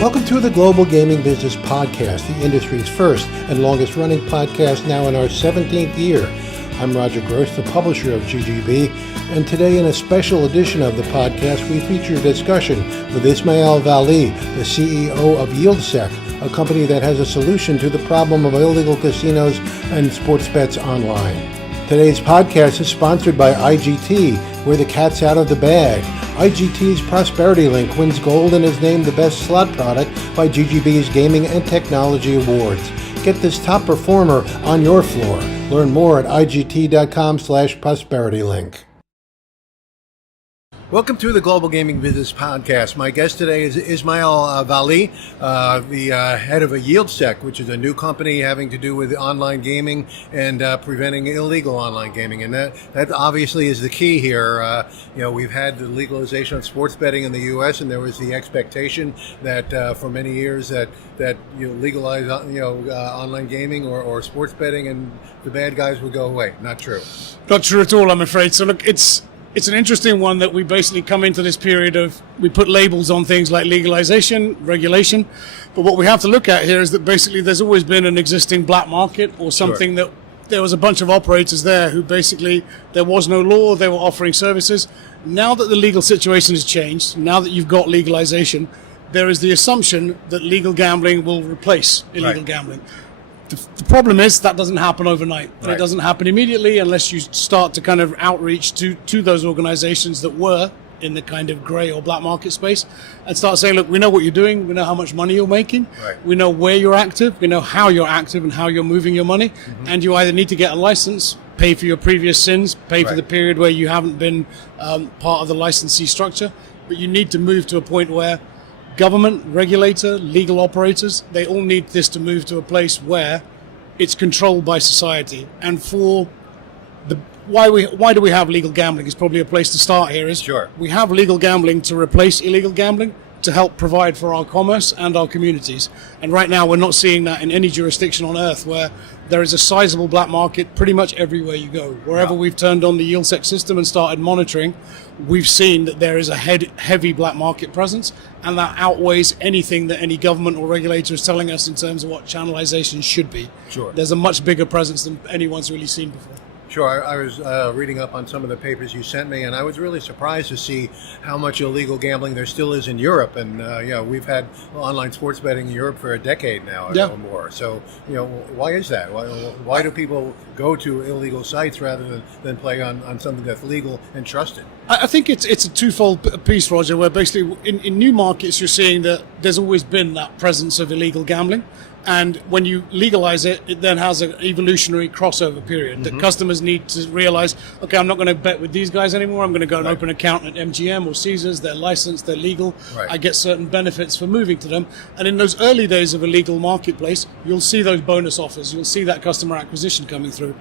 Welcome to the Global Gaming Business Podcast, the industry's first and longest running podcast, now in our 17th year. I'm Roger Gros, the publisher of GGB, and today in a special edition of the podcast, we feature a discussion with Ismail Vali, the CEO of YieldSec, a company that has a solution to the problem of illegal casinos and sports bets online. Today's podcast is sponsored by IGT, where the cat's out of the bag. IGT's Prosperity Link wins gold and is named the best slot product by GGB's Gaming and Technology Awards. Get this top performer on your floor. Learn more at IGT.com/prosperitylink. Welcome to the Global Gaming Business Podcast. My guest today is Ismail Vali, the head of YieldSec, which is a new company having to do with online gaming and preventing illegal online gaming. And that obviously is the key here. We've had the legalization of sports betting in the U.S., and there was the expectation that for many years that you legalize online gaming or sports betting, and the bad guys would go away. Not true. Not true at all, I'm afraid. So look, it's an interesting one that we basically come into this period of, we put labels on things like legalization, regulation, but what we have to look at here is that basically there's always been an existing black market or something. Sure. That there was a bunch of operators there who basically, there was no law, they were offering services. Now that the legal situation has changed, now that you've got legalization, there is the assumption that legal gambling will replace illegal gambling. The problem is that doesn't happen overnight. And it doesn't happen immediately unless you start to kind of outreach to those organizations that were in the kind of gray or black market space and start saying, look, we know what you're doing. We know how much money you're making. We know where you're active. We know how you're active and how you're moving your money. Mm-hmm. And you either need to get a license, pay for your previous sins, pay for the period where you haven't been part of the licensee structure, but you need to move to a point where government, regulator, legal operators, they all need this to move to a place where it's controlled by society. And for the why do we have legal gambling is probably a place to start here. We have legal gambling to replace illegal gambling, to help provide for our commerce and our communities. And right now we're not seeing that in any jurisdiction on earth where there is a sizable black market pretty much everywhere you go. Wherever we've turned on the YieldSec system and started monitoring, we've seen that there is a heavy black market presence, and that outweighs anything that any government or regulator is telling us in terms of what channelization should be. There's a much bigger presence than anyone's really seen before. Sure. I was reading up on some of the papers you sent me, and I was really surprised to see how much illegal gambling there still is in Europe. And we've had online sports betting in Europe for a decade now or more. So why is that? Why do people go to illegal sites rather than play on something that's legal and trusted? I think it's a twofold piece, Roger, where basically in new markets you're seeing that there's always been that presence of illegal gambling. And when you legalize it, it then has an evolutionary crossover period that customers need to realize, okay, I'm not going to bet with these guys anymore. I'm going to go and open an account at MGM or Caesars. They're licensed, they're legal. I get certain benefits for moving to them. And in those early days of a legal marketplace, you'll see those bonus offers. You'll see that customer acquisition coming through.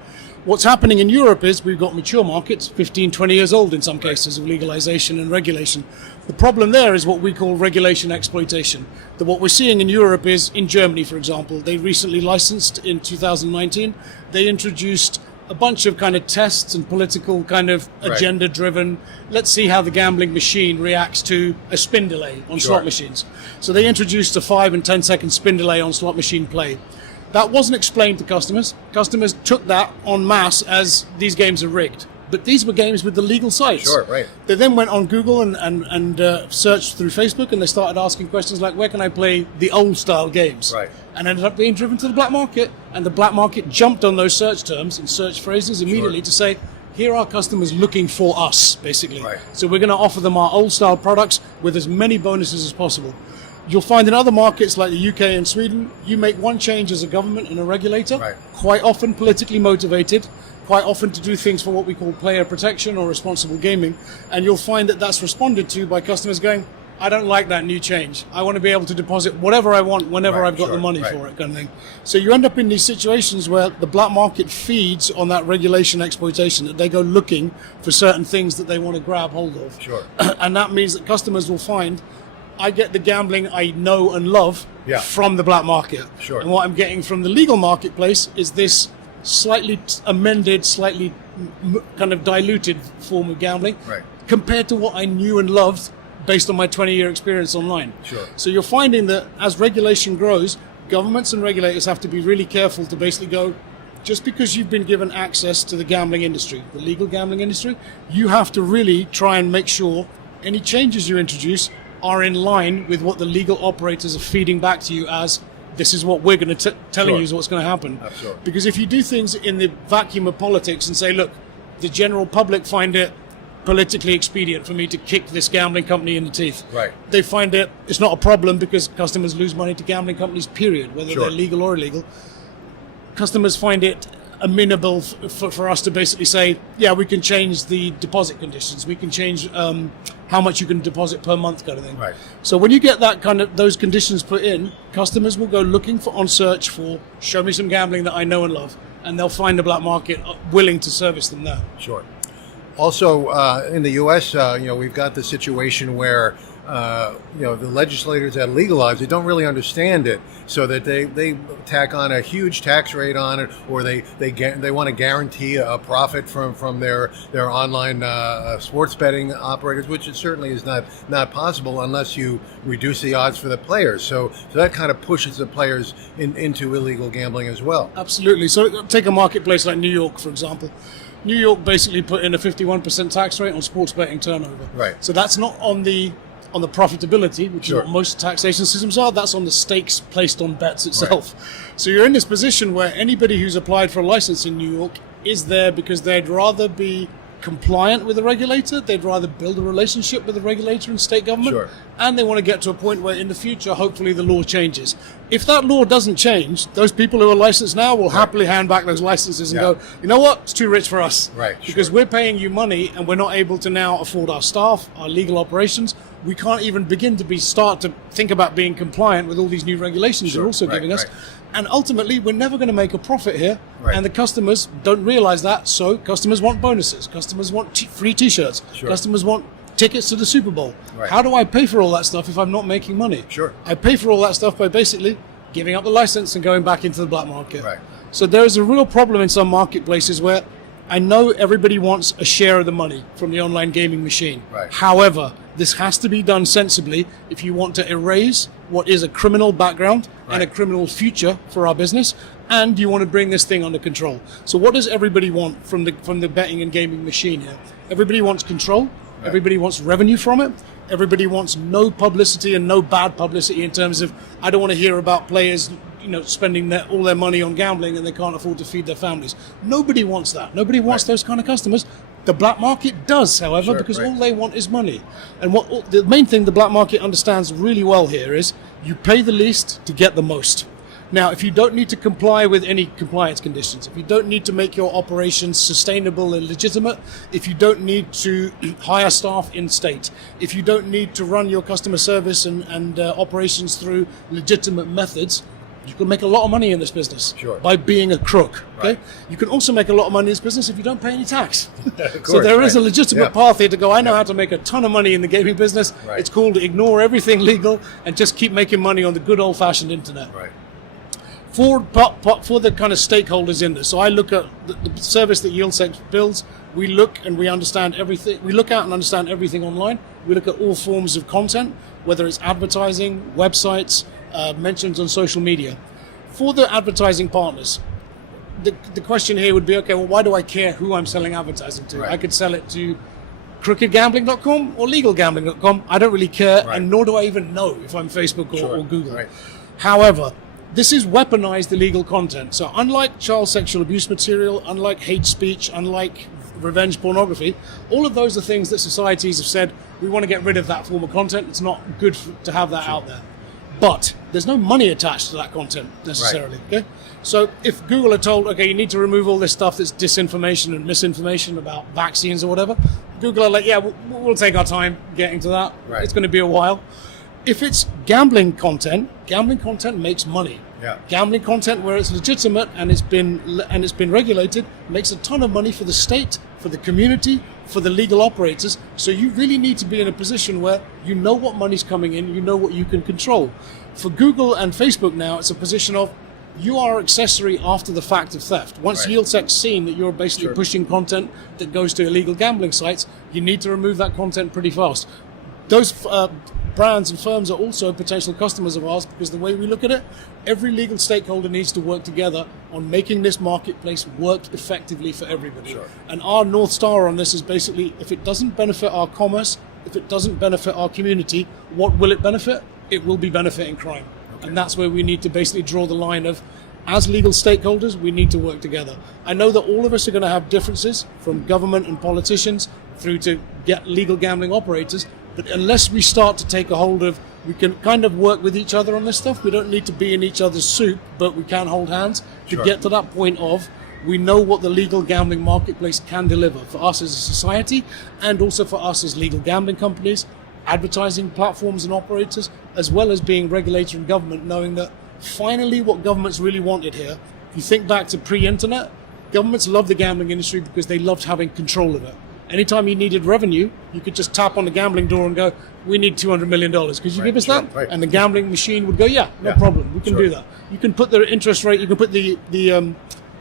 What's happening in Europe is we've got mature markets, 15, 20 years old in some cases, of legalization and regulation. The problem there is what we call regulation exploitation. That what we're seeing in Europe is, in Germany, for example, they recently licensed in 2019, they introduced a bunch of kind of tests and political kind of agenda-driven, let's see how the gambling machine reacts to a spin delay on slot machines. So they introduced a 5 and 10 second spin delay on slot machine play. That wasn't explained to customers. Customers took that en masse as these games are rigged. But these were games with the legal sites. They then went on Google and searched through Facebook, and they started asking questions like, where can I play the old style games? And ended up being driven to the black market. And the black market jumped on those search terms and search phrases immediately to say, here are customers looking for us, basically. So we're going to offer them our old style products with as many bonuses as possible. You'll find in other markets like the UK and Sweden, you make one change as a government and a regulator, quite often politically motivated, quite often to do things for what we call player protection or responsible gaming, and you'll find that that's responded to by customers going, I don't like that new change. I want to be able to deposit whatever I want whenever I've got the money for it, kind of thing. So you end up in these situations where the black market feeds on that regulation exploitation, that they go looking for certain things that they want to grab hold of. And that means that customers will find, I get the gambling I know and love from the black market. And what I'm getting from the legal marketplace is this slightly amended, slightly kind of diluted form of gambling compared to what I knew and loved based on my 20-year experience online. Sure. So you're finding that as regulation grows, governments and regulators have to be really careful to basically go, just because you've been given access to the gambling industry, the legal gambling industry, you have to really try and make sure any changes you introduce are in line with what the legal operators are feeding back to you as, this is what we're going to tell you is what's going to happen. Absolutely. Because if you do things in the vacuum of politics and say, look, the general public find it politically expedient for me to kick this gambling company in the teeth. Right. They find it's not a problem because customers lose money to gambling companies, period, whether they're legal or illegal. Customers find it amenable for us to basically say, yeah, we can change the deposit conditions. We can change how much you can deposit per month, kind of thing. Right. So when you get those conditions put in, customers will go looking on search for, show me some gambling that I know and love, and they'll find the black market willing to service them there. Sure. Also, in the U.S., we've got the situation where the legislators that legalize it don't really understand it, so that they tack on a huge tax rate on it, or they want to guarantee a profit from their online sports betting operators, which it certainly is not possible unless you reduce the odds for the players. So that kind of pushes the players into illegal gambling as well. Absolutely. So take a marketplace like New York, for example. New York basically put in a 51% tax rate on sports betting turnover. Right. So that's not on the profitability, which is what most taxation systems are. That's on the stakes placed on bets itself. Right. So you're in this position where anybody who's applied for a license in New York is there because they'd rather be compliant with the regulator, they'd rather build a relationship with the regulator and state government, and they want to get to a point where in the future, hopefully the law changes. If that law doesn't change, those people who are licensed now will happily hand back those licenses and go, you know what, it's too rich for us. Right. Because we're paying you money and we're not able to now afford our staff, our legal operations. We can't even begin to start to think about being compliant with all these new regulations they're also giving us. And ultimately, we're never going to make a profit here. Right. And the customers don't realize that. So customers want bonuses. Customers want free T-shirts. Customers want tickets to the Super Bowl. Right. How do I pay for all that stuff if I'm not making money? I pay for all that stuff by basically giving up the license and going back into the black market. Right. So there is a real problem in some marketplaces where I know everybody wants a share of the money from the online gaming machine. Right. However, this has to be done sensibly if you want to erase what is a criminal background and a criminal future for our business, and you want to bring this thing under control. So what does everybody want from the betting and gaming machine here? Everybody wants control. Everybody wants revenue from it. Everybody wants no publicity and no bad publicity in terms of, I don't want to hear about players spending all their money on gambling and they can't afford to feed their families. Nobody wants that. Nobody wants those kind of customers. The black market does, however, because all they want is money. And the main thing the black market understands really well here is you pay the least to get the most. Now, if you don't need to comply with any compliance conditions, if you don't need to make your operations sustainable and legitimate, if you don't need to hire staff in state, if you don't need to run your customer service and operations through legitimate methods, you can make a lot of money in this business by being a crook. Okay, you can also make a lot of money in this business if you don't pay any tax. So there is a legitimate path here to go. I know how to make a ton of money in the gaming business. It's called ignore everything legal and just keep making money on the good old-fashioned internet. For the kind of stakeholders in this, so I look at the service that YieldSec builds. We look and we understand everything. We look at and understand everything online. We look at all forms of content, whether it's advertising, websites, mentions on social media. For the advertising partners, the question here would be, okay, well, why do I care who I'm selling advertising to? I could sell it to crookedgambling.com or legalgambling.com. I don't really care, and nor do I even know if I'm Facebook or Google. However, this is weaponized illegal content. So unlike child sexual abuse material, unlike hate speech, unlike revenge pornography, all of those are things that societies have said, we want to get rid of that form of content. It's not good to have that out there. But there's no money attached to that content necessarily. Okay? So if Google are told, okay, you need to remove all this stuff that's disinformation and misinformation about vaccines or whatever, Google are like, yeah, we'll take our time getting to that. It's going to be a while. If it's gambling content makes money. Gambling content where it's legitimate and it's been regulated makes a ton of money for the state, for the community, for the legal operators. So you really need to be in a position where you know what money's coming in, you know what you can control. For Google and Facebook now, it's a position of you are accessory after the fact of theft. Once YieldSec's seen that you're basically pushing content that goes to illegal gambling sites, you need to remove that content pretty fast. those brands and firms are also potential customers of ours, because the way we look at it, every legal stakeholder needs to work together on making this marketplace work effectively for everybody. Sure. And our North Star on this is basically, if it doesn't benefit our commerce, if it doesn't benefit our community, what will it benefit? It will be benefiting crime. Okay. And that's where we need to basically draw the line of, as legal stakeholders, we need to work together. I know that all of us are going to have differences, from government and politicians through to get legal gambling operators, but unless we start to take a hold of, we can kind of work with each other on this stuff. We don't need to be in each other's soup, but we can hold hands to get to that point of, we know what the legal gambling marketplace can deliver for us as a society, and also for us as legal gambling companies, advertising platforms and operators, as well as being regulator and government, knowing that finally what governments really wanted here, if you think back to pre-internet, governments loved the gambling industry because they loved having control of it. Anytime you needed revenue, you could just tap on the gambling door and go, we need $200 million. Could you give us that? Right. And the gambling machine would go, no problem. We can do that. You can put the interest rate, you can put the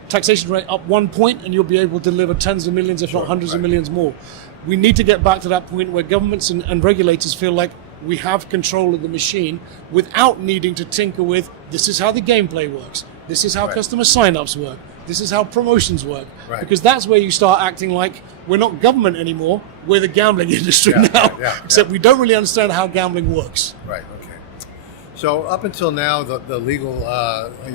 taxation rate up 1 point, and you'll be able to deliver tens of millions, if not hundreds of millions more. We need to get back to that point where governments and regulators feel like we have control of the machine without needing to tinker with, this is how the gameplay works. This is how customer sign-ups work. This is how promotions work. Right. Because that's where you start acting like we're not government anymore, we're the gambling industry now. Except we don't really understand how gambling works. Right, okay. So up until now, the legal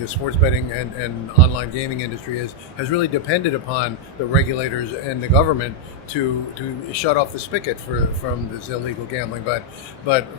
sports betting and online gaming industry has really depended upon the regulators and the government to shut off the spigot from this illegal gambling. But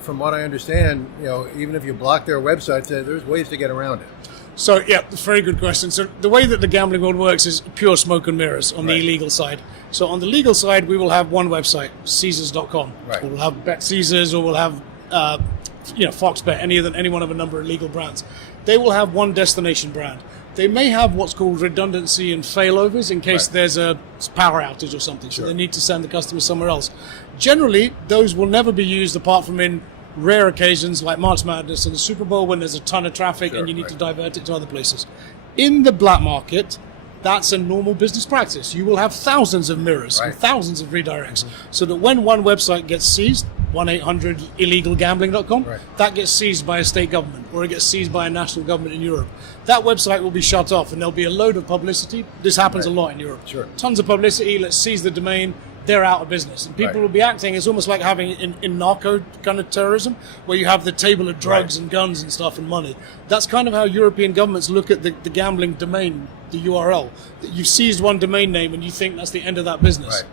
from what I understand, even if you block their websites, there's ways to get around it. So, very good question. So the way that the gambling world works is pure smoke and mirrors on the illegal side. So on the legal side, we will have one website, Caesars.com. Right. We'll have Bet Caesars, or we'll have FoxBet, any one of a number of legal brands. They will have one destination brand. They may have what's called redundancy and failovers in case there's a power outage or something, so they need to send the customer somewhere else. Generally, those will never be used apart from in rare occasions like March Madness and the Super Bowl, when there's a ton of traffic and you need to divert it to other places. In the black market, that's a normal business practice. You will have thousands of mirrors and thousands of redirects, so that when one website gets seized, 1-800-illegalgambling.com, that gets seized by a state government, or it gets seized by a national government in Europe. That website will be shut off, and there'll be a load of publicity. This happens a lot in Europe. Tons of publicity, let's seize the domain, they're out of business. And people will be acting, it's almost like having in narco kind of terrorism, where you have the table of drugs and guns and stuff and money. That's kind of how European governments look at the gambling domain, the URL. You've seized one domain name and you think that's the end of that business.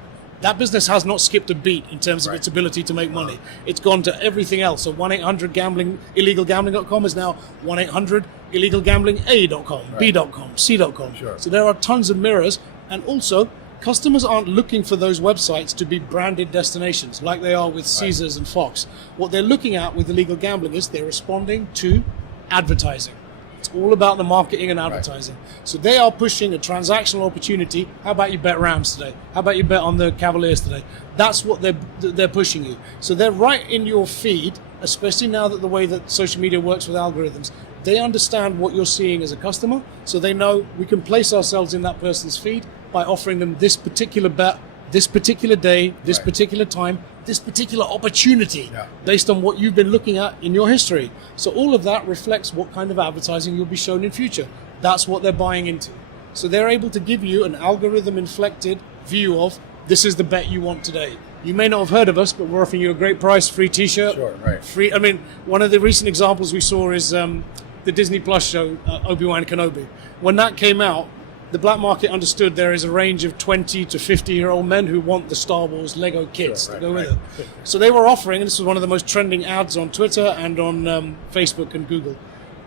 That business has not skipped a beat in terms of its ability to make money. It's gone to everything else. So 1-800-illegalgambling.com is now 1-800-illegalgambling.com, B.com, C.com. So there are tons of mirrors, and also customers aren't looking for those websites to be branded destinations like they are with Caesars and Fox. What they're looking at with illegal gambling is they're responding to advertising. It's all about the marketing and advertising. So they are pushing a transactional opportunity. How about you bet Rams today? How about you bet on the Cavaliers today? That's what they're pushing you. So they're right in your feed, especially now that the way that social media works with algorithms. They understand what you're seeing as a customer, so they know we can place ourselves in that person's feed by offering them this particular bet, this particular day, this particular time, this particular opportunity, based on what you've been looking at in your history. So all of that reflects what kind of advertising you'll be shown in future. That's what they're buying into. So they're able to give you an algorithm-inflected view of, this is the bet you want today. You may not have heard of us, but we're offering you a great price, free t-shirt. Free. I mean, one of the recent examples we saw is the Disney Plus show, Obi-Wan Kenobi. When that came out, the black market understood there is a range of 20 to 50-year-old men who want the Star Wars Lego kits to go with it. So they were offering, and this was one of the most trending ads on Twitter and on Facebook and Google,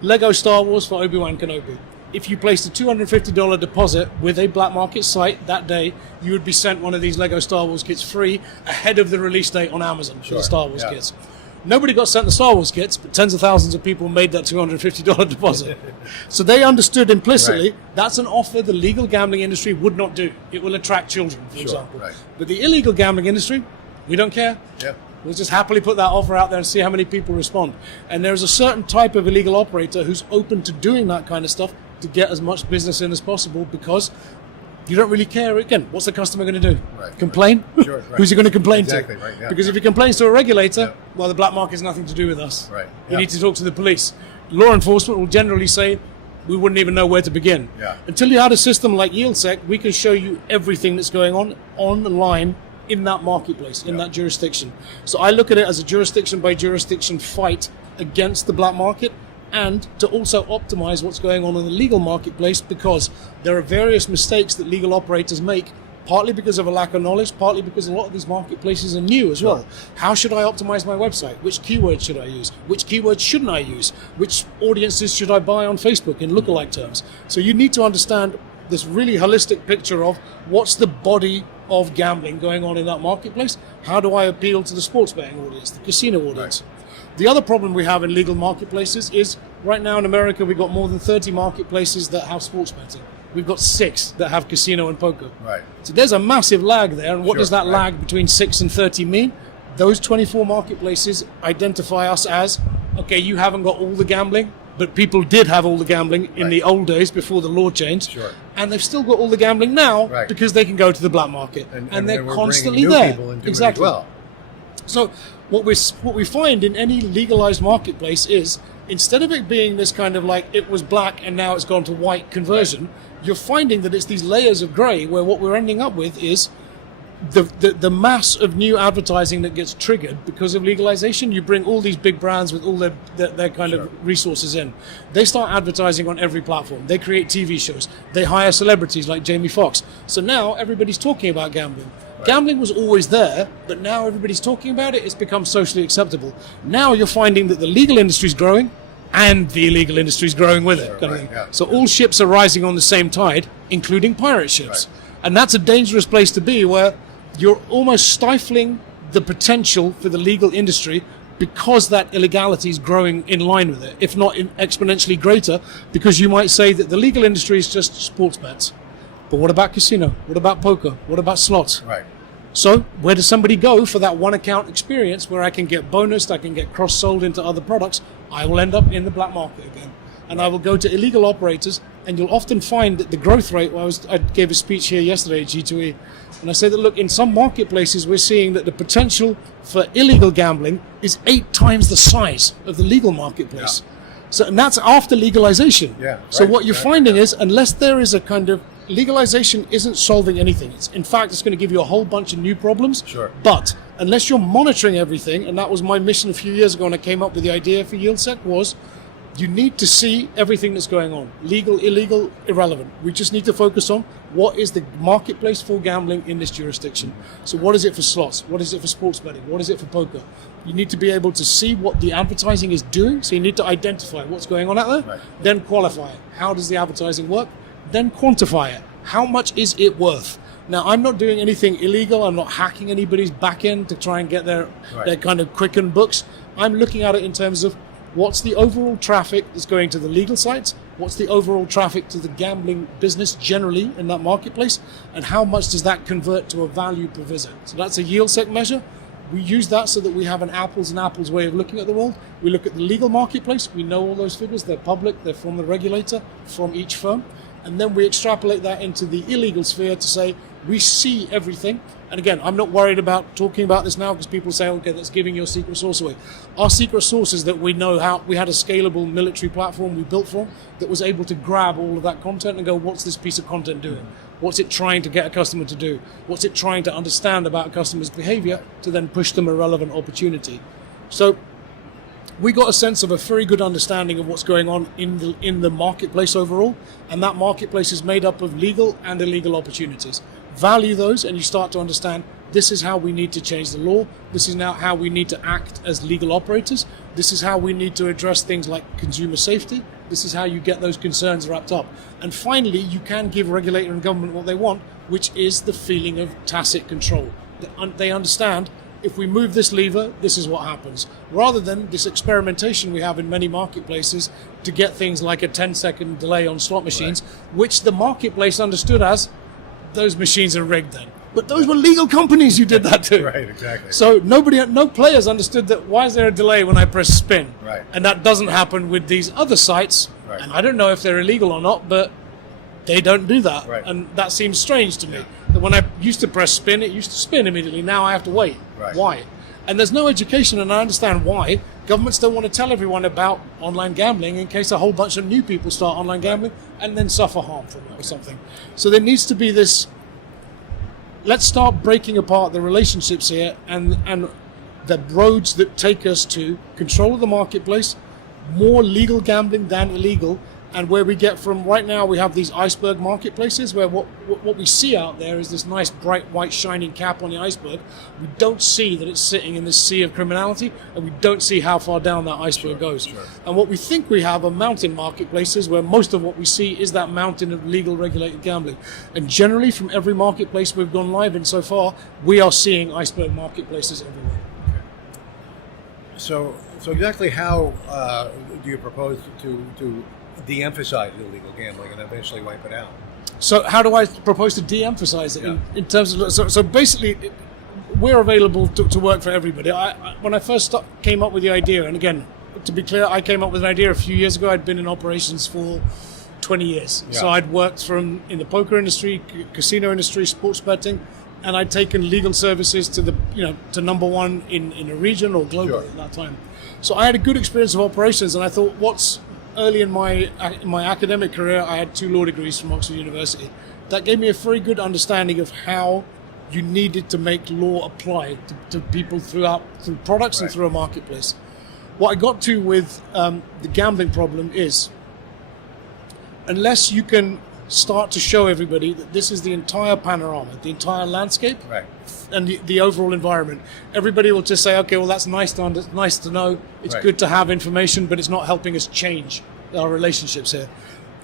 Lego Star Wars for Obi-Wan Kenobi. If you placed a $250 deposit with a black market site that day, you would be sent one of these Lego Star Wars kits free ahead of the release date on Amazon for the Star Wars kits. Nobody got sent the Star Wars kits, but tens of thousands of people made that $250 deposit. So they understood implicitly that's an offer the legal gambling industry would not do. It will attract children, for example. But the illegal gambling industry, we don't care. We'll just happily put that offer out there and see how many people respond. And there's a certain type of illegal operator who's open to doing that kind of stuff to get as much business in as possible, because you don't really care. Again, what's the customer going to do? Right. Complain? Sure, right. Who's he going to complain Exactly, to? right, yeah. Because if he complains to a regulator, Yeah. well, the black market has nothing to do with us. Right, You yeah. need to talk to the police. Law enforcement will generally say, we wouldn't even know where to begin. Yeah. Until you had a system like YieldSec, we can show you everything that's going on online in that marketplace, in that jurisdiction. So I look at it as a jurisdiction by jurisdiction fight against the black market, and to also optimize what's going on in the legal marketplace, because there are various mistakes that legal operators make, partly because of a lack of knowledge, partly because a lot of these marketplaces are new as well. How should I optimize my website? Which keywords should I use? Which keywords shouldn't I use? Which audiences should I buy on Facebook in lookalike terms? So you need to understand this really holistic picture of what's the body of gambling going on in that marketplace. How do I appeal to the sports betting audience, the casino audience? The other problem we have in legal marketplaces is right now in America we've got more than 30 marketplaces that have sports betting. We've got 6 that have casino and poker. Right. So there's a massive lag there. And what Sure, does that right. lag between 6 and 30 mean? Those 24 marketplaces identify us as, okay, you haven't got all the gambling, but people did have all the gambling in Right. the old days before the law changed. Sure. And they've still got all the gambling now Right. because they can go to the black market. And they're we're constantly bringing new there. people into Exactly. it as well. So what we find in any legalized marketplace is, instead of it being this kind of like it was black and now it's gone to white conversion, you're finding that it's these layers of gray, where what we're ending up with is the mass of new advertising that gets triggered because of legalization. You bring all these big brands with all their kind Sure. of resources in. They start advertising on every platform. They create TV shows. They hire celebrities like Jamie Foxx. So now everybody's talking about gambling. Gambling was always there, but now everybody's talking about it. It's become socially acceptable. Now you're finding that the legal industry is growing and the illegal industry is growing with it. Kind of right, thing. yeah. So all ships are rising on the same tide, including pirate ships. And that's a dangerous place to be, where you're almost stifling the potential for the legal industry because that illegality is growing in line with it, if not exponentially greater, because you might say that the legal industry is just sports bets. But what about casino? What about poker? What about slots? Right. So where does somebody go for that one account experience where I can get bonused, I can get cross-sold into other products? I will end up in the black market again. And I will go to illegal operators, and you'll often find that the growth rate, I gave a speech here yesterday at G2E, and I said that, look, in some marketplaces we're seeing that the potential for illegal gambling is 8 times the size of the legal marketplace. So, and that's after legalization. Yeah, So right, what you're right, finding is, unless there is a kind of legalization isn't solving anything. In fact, it's going to give you a whole bunch of new problems. Sure. But unless you're monitoring everything, and that was my mission a few years ago when I came up with the idea for YieldSec, was you need to see everything that's going on. Legal, illegal, irrelevant. We just need to focus on what is the marketplace for gambling in this jurisdiction. So what is it for slots? What is it for sports betting? What is it for poker? You need to be able to see what the advertising is doing. So you need to identify what's going on out there, Right. then qualify it. How does the advertising work? Then quantify it. How much is it worth? Now, I'm not doing anything illegal. I'm not hacking anybody's back end to try and get their kind of quicken books. I'm looking at it in terms of what's the overall traffic that's going to the legal sites, what's the overall traffic to the gambling business generally in that marketplace, and how much does that convert to a value per visit. So that's a YieldSec measure. We use that so that we have an apples and apples way of looking at the world. We look at the legal marketplace. We know all those figures. They're public. They're from the regulator, from each firm. And then we extrapolate that into the illegal sphere to say we see everything. And again, I'm not worried about talking about this now because people say, okay, that's giving your secret source away. Our secret source is that we know how we had a scalable military platform we built from that was able to grab all of that content and go, what's this piece of content doing? What's it trying to get a customer to do? What's it trying to understand about a customer's behavior to then push them a relevant opportunity? So we got a sense of a very good understanding of what's going on in the marketplace overall, and that marketplace is made up of legal and illegal opportunities. Value those, and you start to understand this is how we need to change the law. This is now how we need to act as legal operators. This is how we need to address things like consumer safety. This is how you get those concerns wrapped up. And finally, you can give regulator and government what they want, which is the feeling of tacit control. They understand, if we move this lever, this is what happens. Rather than this experimentation we have in many marketplaces to get things like a 10-second delay on slot machines, which the marketplace understood as, those machines are rigged then. But those were legal companies who did that too. Right, exactly. So no players understood that, why is there a delay when I press spin? Right. And that doesn't happen with these other sites. Right. And I don't know if they're illegal or not, but They don't do that. Right. And that seems strange to me. That when I used to press spin, it used to spin immediately. Now I have to wait. Right. Why? And there's no education, and I understand why. Governments don't want to tell everyone about online gambling in case a whole bunch of new people start online gambling and then suffer harm from it or something. So there needs to be this, let's start breaking apart the relationships here and the roads that take us to control of the marketplace, more legal gambling than illegal, and where we get from right now, we have these iceberg marketplaces where what we see out there is this nice bright white shining cap on the iceberg. We don't see that it's sitting in this sea of criminality, and we don't see how far down that iceberg goes. Sure. And what we think we have are mountain marketplaces where most of what we see is that mountain of legal regulated gambling. And generally from every marketplace we've gone live in so far, we are seeing iceberg marketplaces everywhere. So exactly how do you propose to de-emphasize illegal gambling and eventually wipe it out? So how do I propose to de-emphasize it in terms of... So basically, we're available to work for everybody. When I first came up with the idea, and again, to be clear, I came up with an idea a few years ago. I'd been in operations for 20 years. Yeah. So I'd worked in the poker industry, casino industry, sports betting, and I'd taken legal services to number one in a region or globally at that time. So I had a good experience of operations, and I thought, early in my academic career, I had 2 law degrees from Oxford University. That gave me a very good understanding of how you needed to make law apply to people through products and through a marketplace. What I got to with the gambling problem is, unless you can start to show everybody that this is the entire panorama, the entire landscape, and the overall environment, everybody will just say, okay, well, that's nice to know. It's good to have information, but it's not helping us change our relationships here.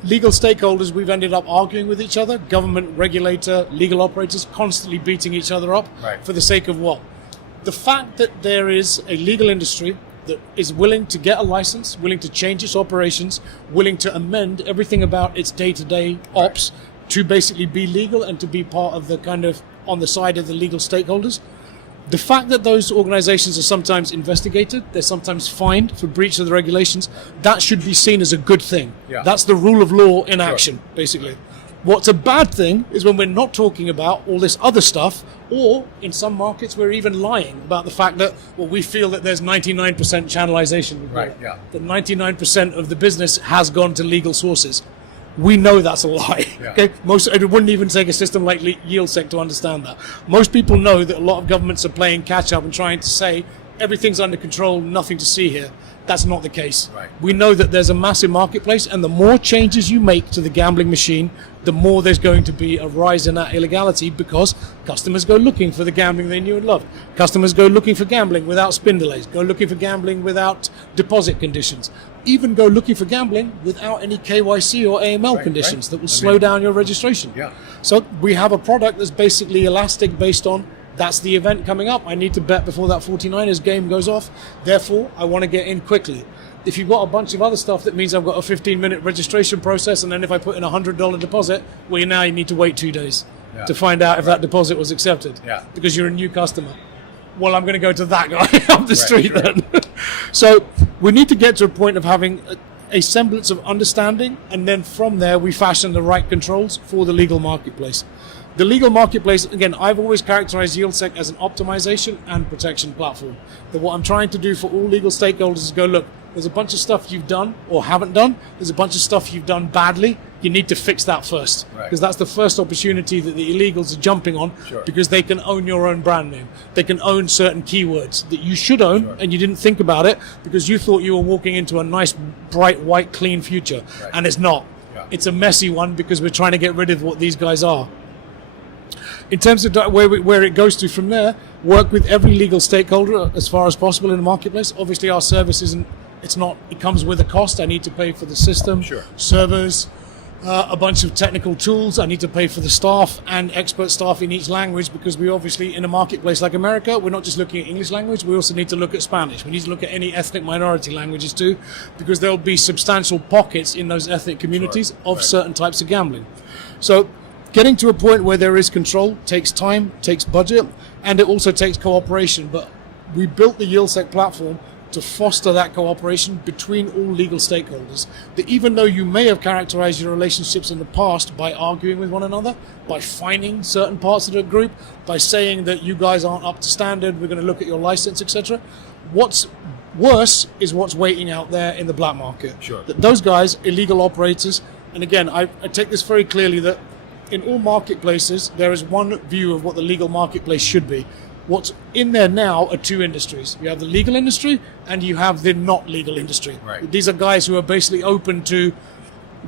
Legal stakeholders, we've ended up arguing with each other, government, regulator, legal operators, constantly beating each other up for the sake of what? The fact that there is a legal industry that is willing to get a license, willing to change its operations, willing to amend everything about its day-to-day ops to basically be legal and to be part of the kind of on the side of the legal stakeholders. The fact that those organizations are sometimes investigated, they're sometimes fined for breach of the regulations, that should be seen as a good thing. Yeah. That's the rule of law in action, basically. What's a bad thing is when we're not talking about all this other stuff, or in some markets we're even lying about the fact that, well, we feel that there's 99% channelization. That 99% of the business has gone to legal sources. We know that's a lie. Okay, it wouldn't even take a system like YieldSec to understand that. Most people know that a lot of governments are playing catch up and trying to say everything's under control, nothing to see here. That's not the case. We know that there's a massive marketplace, and the more changes you make to the gambling machine, the more there's going to be a rise in that illegality, because customers go looking for the gambling they knew and loved. Customers go looking for gambling without spin delays, go looking for gambling without deposit conditions, even go looking for gambling without any KYC or AML conditions that will slow down your registration. So we have a product that's basically elastic based on, that's the event coming up. I need to bet before that 49ers game goes off. Therefore, I want to get in quickly. If you've got a bunch of other stuff, that means I've got a 15-minute registration process, and then if I put in a $100 deposit, well, now you need to wait 2 days to find out if that deposit was accepted because you're a new customer. Well, I'm going to go to that guy up the street then. So we need to get to a point of having a semblance of understanding, and then from there we fashion the right controls for the legal marketplace. The legal marketplace, again, I've always characterized YieldSec as an optimization and protection platform. That what I'm trying to do for all legal stakeholders is go, look, there's a bunch of stuff you've done or haven't done. There's a bunch of stuff you've done badly. You need to fix that first. Because that's the first opportunity that the illegals are jumping on, because they can own your own brand name. They can own certain keywords that you should own and you didn't think about it because you thought you were walking into a nice, bright, white, clean future. And it's not. It's a messy one because we're trying to get rid of what these guys are. In terms of where it goes to from there, work with every legal stakeholder as far as possible in the marketplace. Obviously, our service it comes with a cost. I need to pay for the system, servers, a bunch of technical tools. I need to pay for the staff and expert staff in each language, because we obviously, in a marketplace like America, we're not just looking at English language, we also need to look at Spanish. We need to look at any ethnic minority languages too, because there'll be substantial pockets in those ethnic communities of certain types of gambling. So getting to a point where there is control takes time, takes budget, and it also takes cooperation. But we built the YieldSec platform to foster that cooperation between all legal stakeholders. That even though you may have characterized your relationships in the past by arguing with one another, by fining certain parts of the group, by saying that you guys aren't up to standard, we're going to look at your license, etc. What's worse is what's waiting out there in the black market. Sure. That those guys, illegal operators, and again, I take this very clearly that in all marketplaces, there is one view of what the legal marketplace should be. What's in there now are two industries. You have the legal industry and you have the not legal industry. Right. These are guys who are basically open to,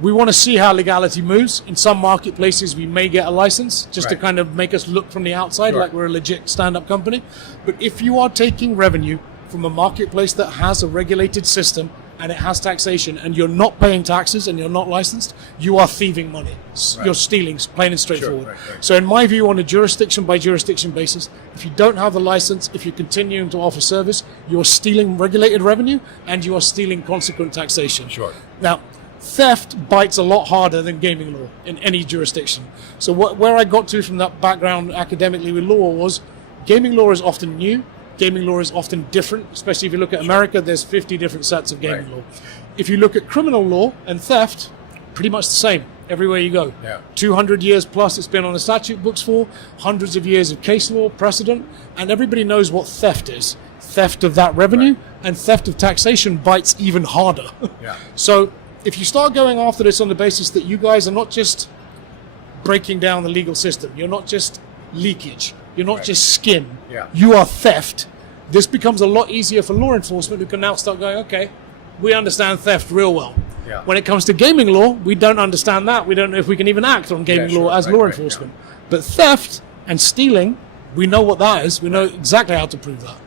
we want to see how legality moves. In some marketplaces, we may get a license just to Right. kind of make us look from the outside Sure. like we're a legit stand-up company. But if you are taking revenue from a marketplace that has a regulated system and it has taxation, and you're not paying taxes and you're not licensed, you are thieving money. Right. You're stealing, plain and straightforward. Sure, right. So in my view, on a jurisdiction by jurisdiction basis, if you don't have the license, if you're continuing to offer service, you're stealing regulated revenue and you are stealing consequent taxation. Sure. Now, theft bites a lot harder than gaming law in any jurisdiction. So where I got to from that background academically with law was gaming law is often new. Gaming law is often different, especially if you look at America, there's 50 different sets of gaming Right. law. If you look at criminal law and theft, pretty much the same everywhere you go. Yeah. 200 years plus it's been on the statute books for, hundreds of years of case law, precedent, and everybody knows what theft is. Theft of that revenue and theft of taxation bites even harder. Yeah. So if you start going after this on the basis that you guys are not just breaking down the legal system, you're not just leakage, you're not Right. just skim, Yeah. you are theft, this becomes a lot easier for law enforcement who can now start going, okay, we understand theft real well. Yeah. When it comes to gaming law, we don't understand that. We don't know if we can even act on gaming Yeah, sure. law as Right, law right, enforcement. But theft and stealing, we know what that is. We know exactly how to prove that.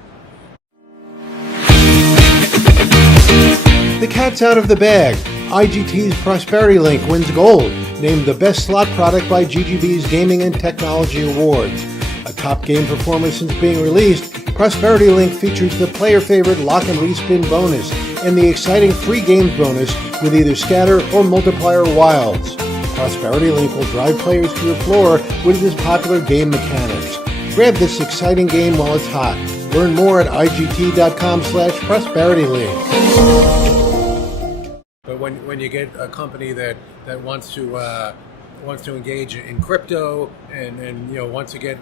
The cat's out of the bag. IGT's Prosperity Link wins gold, named the best slot product by GGB's Gaming and Technology Awards. A top game performance since being released, Prosperity Link features the player favorite lock and respin bonus and the exciting free games bonus with either scatter or multiplier wilds. Prosperity Link will drive players to your floor with its popular game mechanics. Grab this exciting game while it's hot. Learn more at igt.com/prosperitylink. But when you get a company that wants to engage in crypto and wants to get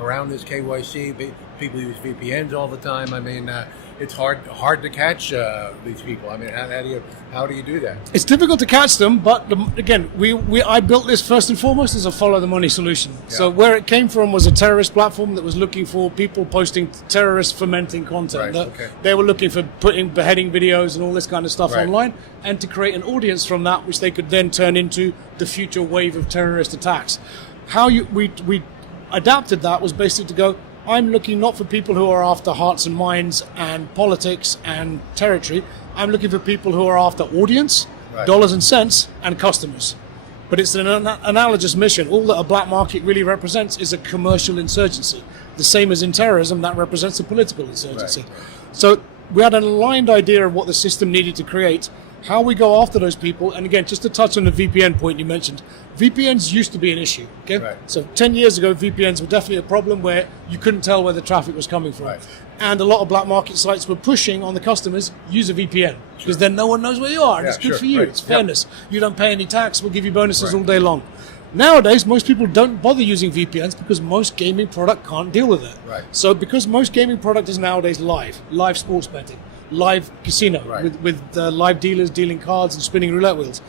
around this KYC, people use VPNs all the time. I mean, it's hard to catch these people. I mean, how do you do that? It's difficult to catch them, but again, I built this first and foremost as a follow the money solution. Yeah. So where it came from was a terrorist platform that was looking for people posting terrorist fomenting content. Right, okay. They were looking for putting beheading videos and all this kind of stuff Right. online, and to create an audience from that, which they could then turn into the future wave of terrorist attacks. We adapted that was basically to go, I'm looking not for people who are after hearts and minds and politics and territory. I'm looking for people who are after audience, Right. dollars and cents, and customers. But it's an analogous mission. All that a black market really represents is a commercial insurgency. The same as in terrorism, that represents a political insurgency. Right. So we had an aligned idea of what the system needed to create, how we go after those people. And again, just to touch on the VPN point you mentioned, VPNs used to be an issue. Okay, Right. So 10 years ago, VPNs were definitely a problem where you couldn't tell where the traffic was coming from. Right. And a lot of black market sites were pushing on the customers, use a VPN, because then no one knows where you are, and Yeah, it's good sure. for you, Right. it's Yep. fairness. You don't pay any tax, we'll give you bonuses Right. all day long. Nowadays, most people don't bother using VPNs because most gaming product can't deal with it. Right. So because most gaming product is nowadays live sports betting, live casino, Right. with live dealers dealing cards and spinning roulette wheels.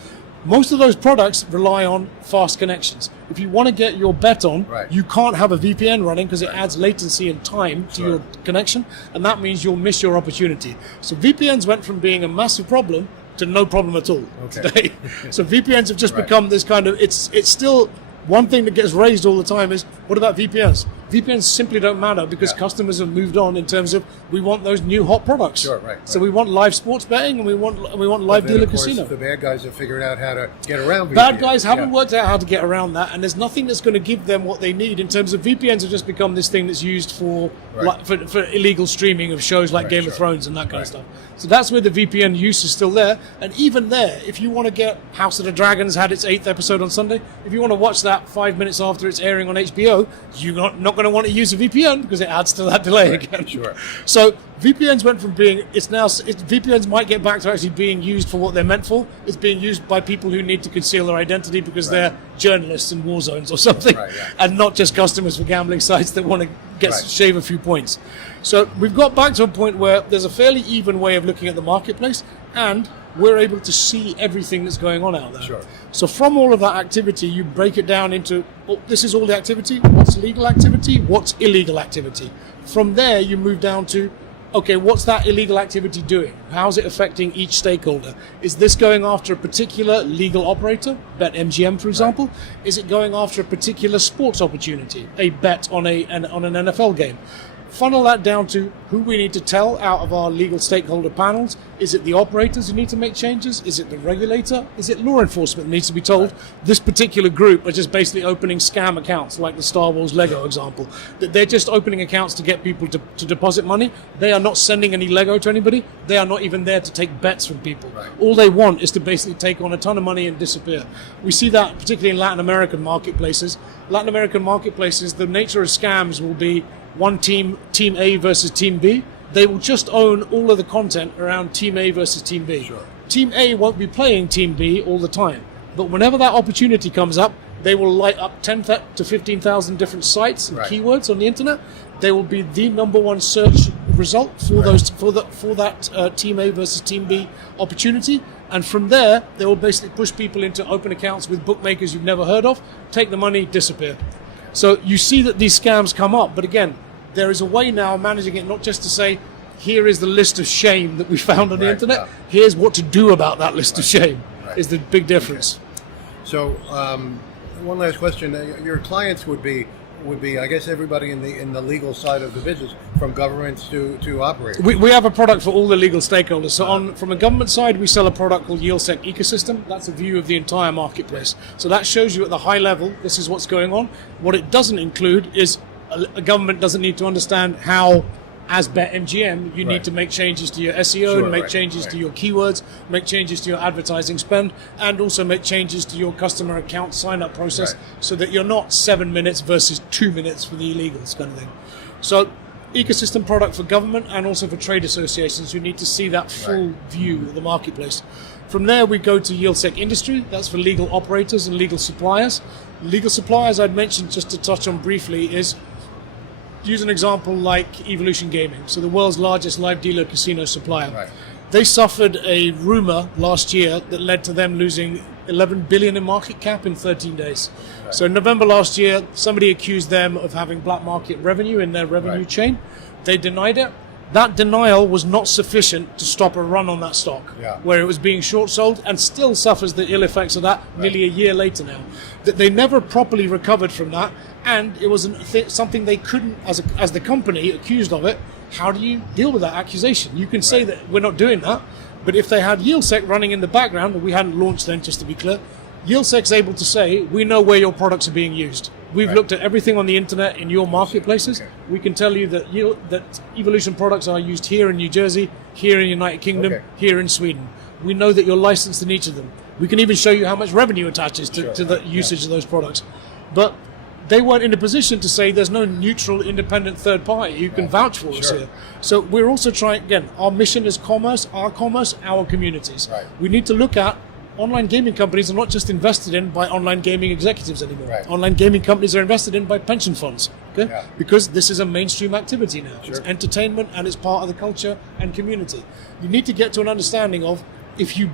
Most of those products rely on fast connections. If you want to get your bet on, Right. you can't have a VPN running because it adds latency and time to Sure. your connection, and that means you'll miss your opportunity. So VPNs went from being a massive problem to no problem at all Okay. today. So VPNs have just Right. become this kind of, it's still one thing that gets raised all the time is, what about VPNs? VPNs simply don't matter because Yeah. customers have moved on in terms of, we want those new hot products. Sure, right, So right. we want live sports betting and we want live Then, dealer of course, casino. the bad guys have figured out how to get around VPN. Bad guys haven't Yeah. worked out how to get around that, and there's nothing that's going to give them what they need in terms of VPNs have just become this thing that's used for Right. for illegal streaming of shows like Right, Game sure. of Thrones and that kind of Right. stuff. So that's where the VPN use is still there, and even there, if you want to get House of the Dragons had its 8th episode on Sunday, if you want to watch that 5 minutes after it's airing on HBO, you're not going not going to want to use a VPN because it adds to that delay again. Sure. So VPNs went from being, VPNs might get back to actually being used for what they're meant for. It's being used by people who need to conceal their identity because they're journalists in war zones or something, and not just customers for gambling sites that want to shave a few points. So we've got back to a point where there's a fairly even way of looking at the marketplace, and we're able to see everything that's going on out there. Sure. So from all of that activity, you break it down into, this is all the activity, what's legal activity, what's illegal activity. From there, you move down to, okay, what's that illegal activity doing? How's it affecting each stakeholder? Is this going after a particular legal operator, BetMGM, for example? Is it going after a particular sports opportunity, a bet on an NFL game? Funnel that down to who we need to tell out of our legal stakeholder panels. Is it the operators who need to make changes? Is it the regulator? Is it law enforcement that needs to be told this particular group are just basically opening scam accounts, like the Star Wars Lego example, that they're just opening accounts to get people to deposit money? They are not sending any Lego to anybody. They are not even there to take bets from people. All they want is to basically take on a ton of money and disappear. We see that particularly in Latin American marketplaces. Latin American marketplaces, the nature of scams will be one team, Team A versus Team B. They will just own all of the content around Team A versus Team B. Sure. Team A won't be playing Team B all the time, but whenever that opportunity comes up, they will light up 10 to 15,000 different sites and keywords on the internet. They will be the number one search result for that Team A versus Team B opportunity. And from there, they will basically push people into open accounts with bookmakers you've never heard of, take the money, disappear. So you see that these scams come up, but again, there is a way now of managing it, not just to say, here is the list of shame that we found on the internet, here's what to do about that list of shame, is the big difference. So one last question. Your clients would be, I guess, everybody in the legal side of the business, from governments to operators. We have a product for all the legal stakeholders. So from a government side, we sell a product called YieldSec Ecosystem. That's a view of the entire marketplace. So that shows you at the high level, this is what's going on. What it doesn't include is a government doesn't need to understand how, as BetMGM, you need to make changes to your SEO, make changes to your keywords, make changes to your advertising spend, and also make changes to your customer account sign-up process so that you're not 7 minutes versus 2 minutes for the illegals kind of thing. So ecosystem product for government and also for trade associations who need to see that full view of the marketplace. From there, we go to YieldSec Industry. That's for legal operators and legal suppliers. Legal suppliers, I'd mentioned just to touch on briefly, is use an example like Evolution Gaming, so the world's largest live dealer casino supplier. They suffered a rumor last year that led to them losing 11 billion in market cap in 13 days. So in November last year, somebody accused them of having black market revenue in their revenue chain. They denied it. That denial was not sufficient to stop a run on that stock, where it was being short sold, and still suffers the ill effects of that nearly a year later now. That they never properly recovered from that, and it was something they couldn't, as the company accused of it. How do you deal with that accusation? You can say that we're not doing that, but if they had YieldSec running in the background, and we hadn't launched then, just to be clear, YieldSec's able to say, we know where your products are being used. We've looked at everything on the internet in your marketplaces. We can tell you that that Evolution products are used here in New Jersey, here in the United Kingdom, here in Sweden. We know that you're licensed in each of them. We can even show you how much revenue attaches to the usage of those products. But they weren't in a position to say there's no neutral, independent third party who can vouch for us here. So we're also trying, again, our mission is commerce, our communities. We need to look at online gaming companies are not just invested in by online gaming executives anymore. Online gaming companies are invested in by pension funds, because this is a mainstream activity now. It's entertainment and it's part of the culture and community. You need to get to an understanding of, if you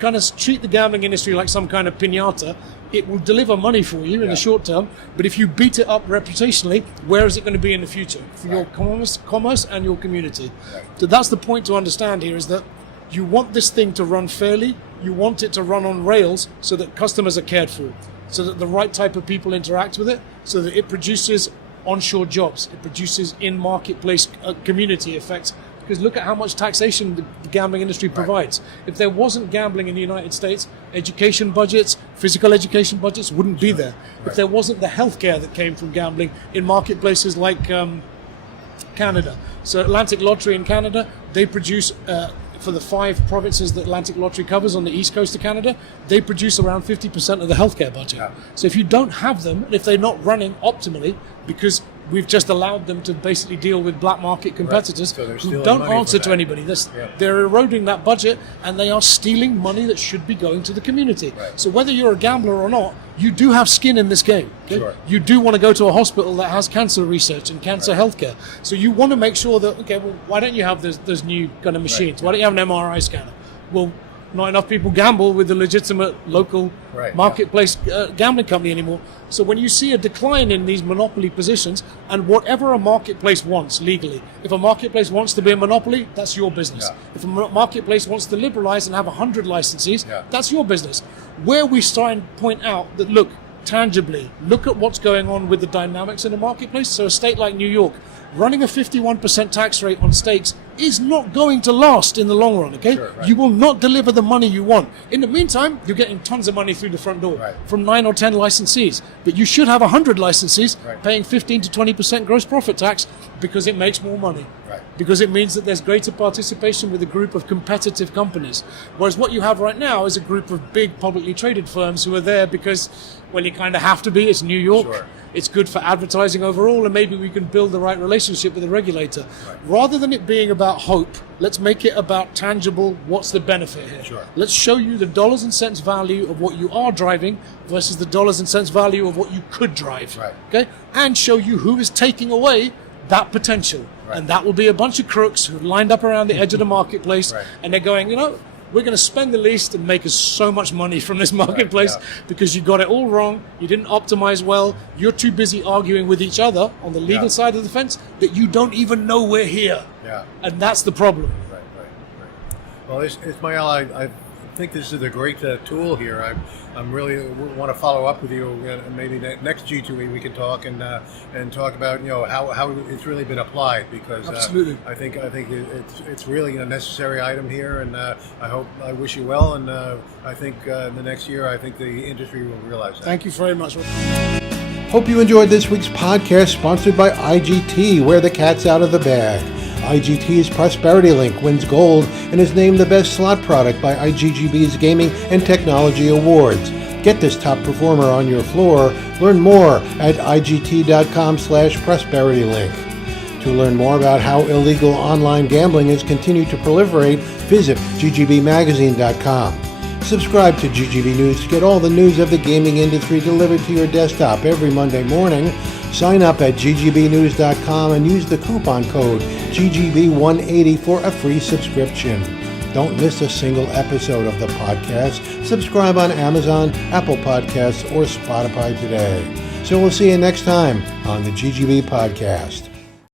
kind of treat the gambling industry like some kind of piñata, it will deliver money for you in the short term, but if you beat it up reputationally, where is it going to be in the future for your commerce and your community? So that's the point to understand here, is that you want this thing to run fairly, you want it to run on rails so that customers are cared for, so that the right type of people interact with it, so that it produces onshore jobs, it produces in-marketplace community effects. Because look at how much taxation the gambling industry provides. If there wasn't gambling in the United States, education budgets, physical education budgets wouldn't be there. If there wasn't the healthcare that came from gambling in marketplaces like Canada. So Atlantic Lottery in Canada, they produce for the 5 provinces that Atlantic Lottery covers on the east coast of Canada, they produce around 50% of the healthcare budget. Yeah. So if you don't have them, and if they're not running optimally, because we've just allowed them to basically deal with black market competitors So they're who stealing don't money answer from to that. anybody. Yeah. They're eroding that budget, and they are stealing money that should be going to the community. Right. So whether you're a gambler or not, you do have skin in this game. Okay? Sure. You do want to go to a hospital that has cancer research and cancer healthcare. So you want to make sure that, okay, well, why don't you have those new kind of machines? Right. Why don't you have an MRI scanner? Well, not enough people gamble with the legitimate local Right, marketplace gambling company anymore. So when you see a decline in these monopoly positions, and whatever a marketplace wants legally, if a marketplace wants to be a monopoly, that's your business. Yeah. If a marketplace wants to liberalize and have 100 licensees, Yeah. that's your business. Where we try and point out that, look, tangibly, look at what's going on with the dynamics in the marketplace. So a state like New York, running a 51% tax rate on stakes is not going to last in the long run, okay? Sure, right. You will not deliver the money you want. In the meantime, you're getting tons of money through the front door Right. from 9 or 10 licensees. But you should have 100 licensees Right. paying 15 to 20% gross profit tax because it makes more money. Right. Because it means that there's greater participation with a group of competitive companies. Whereas what you have right now is a group of big publicly traded firms who are there because, well, you kind of have to be. It's New York. Sure. It's good for advertising overall, and maybe we can build the right relationship with the regulator. Right. Rather than it being about hope, let's make it about tangible, what's the benefit here? Sure. Let's show you the dollars and cents value of what you are driving versus the dollars and cents value of what you could drive. Right. Okay? And show you who is taking away that potential. Right. And that will be a bunch of crooks who are lined up around the edge of the marketplace, Right. and they're going, we're going to spend the least and make us so much money from this marketplace yeah. because you got it all wrong. You didn't optimize well. You're too busy arguing with each other on the legal Yeah. side of the fence that you don't even know we're here. Yeah. And that's the problem. Right. Well, Ismail, I think this is a great tool here. I'm really want to follow up with you. Maybe next G2E we can talk and talk about how it's really been applied, because Absolutely. I think it's really a necessary item here, and I wish you well, and I think in the next year I think the industry will realize that. Thank you very much. Hope you enjoyed this week's podcast, sponsored by IGT, where the cat's out of the bag. IGT's Prosperity Link wins gold and is named the best slot product by IGGB's Gaming and Technology Awards. Get this top performer on your floor. Learn more at IGT.com/prosperitylink. To learn more about how illegal online gambling has continued to proliferate, visit GGBmagazine.com. Subscribe to GGB News to get all the news of the gaming industry delivered to your desktop every Monday morning. Sign up at ggbnews.com and use the coupon code GGB180 for a free subscription. Don't miss a single episode of the podcast. Subscribe on Amazon, Apple Podcasts, or Spotify today. So we'll see you next time on the GGB Podcast.